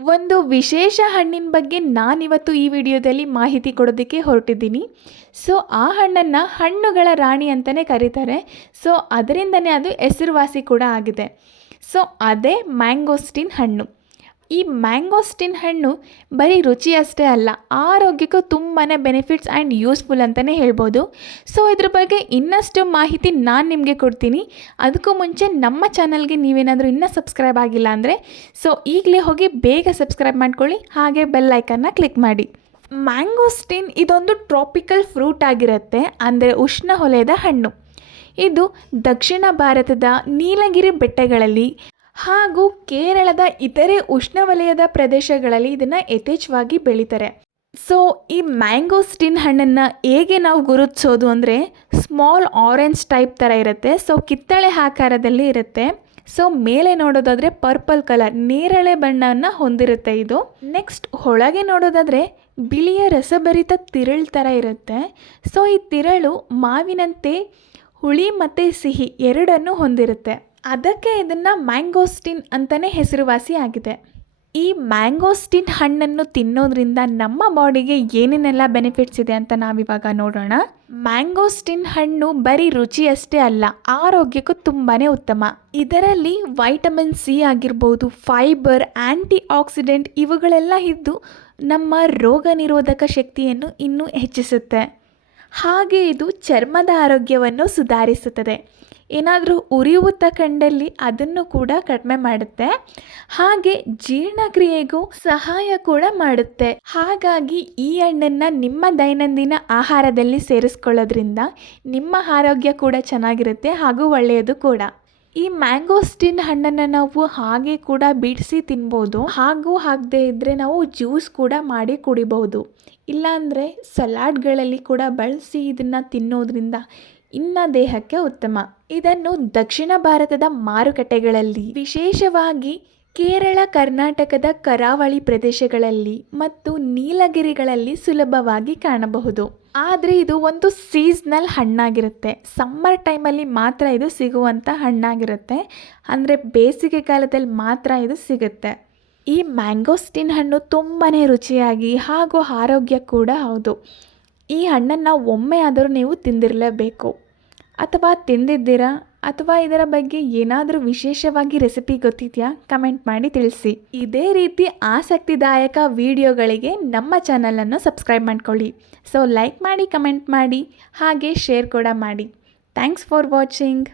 ಒಂದು ವಿಶೇಷ ಹಣ್ಣಿನ ಬಗ್ಗೆ ನಾನಿವತ್ತು ಈ ವಿಡಿಯೋದಲ್ಲಿ ಮಾಹಿತಿ ಕೊಡೋದಕ್ಕೆ ಹೊರಟಿದ್ದೀನಿ. ಸೊ ಆ ಹಣ್ಣನ್ನು ಹಣ್ಣುಗಳ ರಾಣಿ ಅಂತಲೇ ಕರೀತಾರೆ. ಸೊ ಅದರಿಂದನೇ ಅದು ಹೆಸರುವಾಸಿ ಕೂಡ ಆಗಿದೆ. ಸೊ ಅದೇ ಮ್ಯಾಂಗೋಸ್ಟಿನ್ ಹಣ್ಣು. ಈ ಮ್ಯಾಂಗೋಸ್ಟಿನ್ ಹಣ್ಣು ಬರೀ ರುಚಿ ಅಷ್ಟೇ ಅಲ್ಲ, ಆರೋಗ್ಯಕ್ಕೂ ತುಂಬಾ ಬೆನಿಫಿಟ್ಸ್ ಆ್ಯಂಡ್ ಯೂಸ್ಫುಲ್ ಅಂತಲೇ ಹೇಳ್ಬೋದು. ಸೊ ಇದ್ರ ಬಗ್ಗೆ ಇನ್ನಷ್ಟು ಮಾಹಿತಿ ನಾನು ನಿಮಗೆ ಕೊಡ್ತೀನಿ. ಅದಕ್ಕೂ ಮುಂಚೆ ನಮ್ಮ ಚಾನಲ್ಗೆ ನೀವೇನಾದರೂ ಇನ್ನೂ ಸಬ್ಸ್ಕ್ರೈಬ್ ಆಗಿಲ್ಲ ಅಂದರೆ ಸೊ ಈಗಲೇ ಹೋಗಿ ಬೇಗ ಸಬ್ಸ್ಕ್ರೈಬ್ ಮಾಡ್ಕೊಳ್ಳಿ, ಹಾಗೆ ಬೆಲ್ ಐಕನ್ನ ಕ್ಲಿಕ್ ಮಾಡಿ. ಮ್ಯಾಂಗೋಸ್ಟಿನ್ ಇದೊಂದು ಟ್ರಾಪಿಕಲ್ ಫ್ರೂಟ್ ಆಗಿರುತ್ತೆ, ಅಂದರೆ ಉಷ್ಣ ವಲಯದ ಹಣ್ಣು. ಇದು ದಕ್ಷಿಣ ಭಾರತದ ನೀಲಗಿರಿ ಬೆಟ್ಟಗಳಲ್ಲಿ ಹಾಗೂ ಕೇರಳದ ಇತರೆ ಉಷ್ಣವಲಯದ ಪ್ರದೇಶಗಳಲ್ಲಿ ಇದನ್ನು ಯಥೇಚ್ಛವಾಗಿ ಬೆಳೀತಾರೆ. ಸೊ ಈ ಮ್ಯಾಂಗೋಸ್ಟಿನ್ ಹಣ್ಣನ್ನು ಹೇಗೆ ನಾವು ಗುರುತಿಸೋದು ಅಂದರೆ, ಸ್ಮಾಲ್ ಆರೆಂಜ್ ಟೈಪ್ ಥರ ಇರುತ್ತೆ. ಸೊ ಕಿತ್ತಳೆ ಆಕಾರದಲ್ಲಿ ಇರುತ್ತೆ. ಸೊ ಮೇಲೆ ನೋಡೋದಾದರೆ ಪರ್ಪಲ್ ಕಲರ್ ನೇರಳೆ ಬಣ್ಣವನ್ನು ಹೊಂದಿರುತ್ತೆ ಇದು. ನೆಕ್ಸ್ಟ್ ಒಳಗೆ ನೋಡೋದಾದರೆ ಬಿಳಿಯ ರಸಭರಿತ ತಿರಳು ಥರ ಇರುತ್ತೆ. ಸೊ ಈ ತಿರಳು ಮಾವಿನಂತೆ ಹುಳಿ ಮತ್ತು ಸಿಹಿ ಎರಡನ್ನೂ ಹೊಂದಿರುತ್ತೆ. ಅದಕ್ಕೆ ಇದನ್ನು ಮ್ಯಾಂಗೋಸ್ಟಿನ್ ಅಂತಲೇ ಹೆಸರುವಾಸಿ ಆಗಿದೆ. ಈ ಮ್ಯಾಂಗೋಸ್ಟಿನ್ ಹಣ್ಣನ್ನು ತಿನ್ನೋದ್ರಿಂದ ನಮ್ಮ ಬಾಡಿಗೆ ಏನೇನೆಲ್ಲ ಬೆನಿಫಿಟ್ಸ್ ಇದೆ ಅಂತ ನಾವಿವಾಗ ನೋಡೋಣ. ಮ್ಯಾಂಗೋಸ್ಟಿನ್ ಹಣ್ಣು ಬರೀ ರುಚಿಯಷ್ಟೇ ಅಲ್ಲ, ಆರೋಗ್ಯಕ್ಕೂ ತುಂಬಾ ಉತ್ತಮ. ಇದರಲ್ಲಿ ವೈಟಮಿನ್ ಸಿ ಆಗಿರ್ಬೋದು, ಫೈಬರ್, ಆ್ಯಂಟಿ ಆಕ್ಸಿಡೆಂಟ್ ಇವುಗಳೆಲ್ಲ ಇದ್ದು ನಮ್ಮ ರೋಗ ನಿರೋಧಕ ಶಕ್ತಿಯನ್ನು ಇನ್ನೂ ಹೆಚ್ಚಿಸುತ್ತೆ. ಹಾಗೆ ಇದು ಚರ್ಮದ ಆರೋಗ್ಯವನ್ನು ಸುಧಾರಿಸುತ್ತದೆ. ಏನಾದರೂ ಉರಿಯೂತ ಕಂಡಲ್ಲಿ ಅದನ್ನು ಕೂಡ ಕಡಿಮೆ ಮಾಡುತ್ತೆ. ಹಾಗೆ ಜೀರ್ಣಕ್ರಿಯೆಗೂ ಸಹಾಯ ಕೂಡ ಮಾಡುತ್ತೆ. ಹಾಗಾಗಿ ಈ ಹಣ್ಣನ್ನು ನಿಮ್ಮ ದೈನಂದಿನ ಆಹಾರದಲ್ಲಿ ಸೇರಿಸ್ಕೊಳ್ಳೋದ್ರಿಂದ ನಿಮ್ಮ ಆರೋಗ್ಯ ಕೂಡ ಚೆನ್ನಾಗಿರುತ್ತೆ ಹಾಗೂ ಒಳ್ಳೆಯದು ಕೂಡ. ಈ ಮ್ಯಾಂಗೋಸ್ಟಿನ್ ಹಣ್ಣನ್ನು ನಾವು ಹಾಗೆ ಕೂಡ ಬಿಡಿಸಿ ತಿನ್ಬೋದು, ಹಾಗೂ ಆಗದೆ ಇದ್ದರೆ ನಾವು ಜ್ಯೂಸ್ ಕೂಡ ಮಾಡಿ ಕುಡಿಬಹುದು. ಇಲ್ಲಾಂದರೆ ಸಲಾಡ್ಗಳಲ್ಲಿ ಕೂಡ ಬಳಸಿ ಇದನ್ನು ತಿನ್ನೋದ್ರಿಂದ ಇನ್ನು ದೇಹಕ್ಕೆ ಉತ್ತಮ. ಇದನ್ನು ದಕ್ಷಿಣ ಭಾರತದ ಮಾರುಕಟ್ಟೆಗಳಲ್ಲಿ, ವಿಶೇಷವಾಗಿ ಕೇರಳ, ಕರ್ನಾಟಕದ ಕರಾವಳಿ ಪ್ರದೇಶಗಳಲ್ಲಿ ಮತ್ತು ನೀಲಗಿರಿಗಳಲ್ಲಿ ಸುಲಭವಾಗಿ ಕಾಣಬಹುದು. ಆದರೆ ಇದು ಒಂದು ಸೀಸ್ನಲ್ ಹಣ್ಣಾಗಿರುತ್ತೆ. ಸಮ್ಮರ್ ಟೈಮಲ್ಲಿ ಮಾತ್ರ ಇದು ಸಿಗುವಂಥ ಹಣ್ಣಾಗಿರುತ್ತೆ, ಅಂದರೆ ಬೇಸಿಗೆ ಕಾಲದಲ್ಲಿ ಮಾತ್ರ ಇದು ಸಿಗುತ್ತೆ. ಈ ಮ್ಯಾಂಗೋಸ್ಟಿನ್ ಹಣ್ಣು ತುಂಬಾ ರುಚಿಯಾಗಿ ಹಾಗೂ ಆರೋಗ್ಯ ಕೂಡ ಹೌದು. ಈ ಹಣ್ಣನ್ನು ಒಮ್ಮೆ ಆದರೂ ನೀವು ತಿಂದಿರಲೇಬೇಕು. ಅಥವಾ ತಿಂದಿದ್ದೀರಾ, ಅಥವಾ ಇದರ ಬಗ್ಗೆ ಏನಾದರೂ ವಿಶೇಷವಾಗಿ ರೆಸಿಪಿ ಗೊತ್ತಿದೆಯಾ? ಕಮೆಂಟ್ ಮಾಡಿ ತಿಳಿಸಿ. ಇದೇ ರೀತಿ ಆಸಕ್ತಿದಾಯಕ ವಿಡಿಯೋಗಳಿಗೆ ನಮ್ಮ ಚಾನಲನ್ನು ಸಬ್ಸ್ಕ್ರೈಬ್ ಮಾಡ್ಕೊಳ್ಳಿ. ಸೊ ಲೈಕ್ ಮಾಡಿ, ಕಮೆಂಟ್ ಮಾಡಿ, ಹಾಗೆ ಶೇರ್ ಕೂಡ ಮಾಡಿ. Thanks for watching.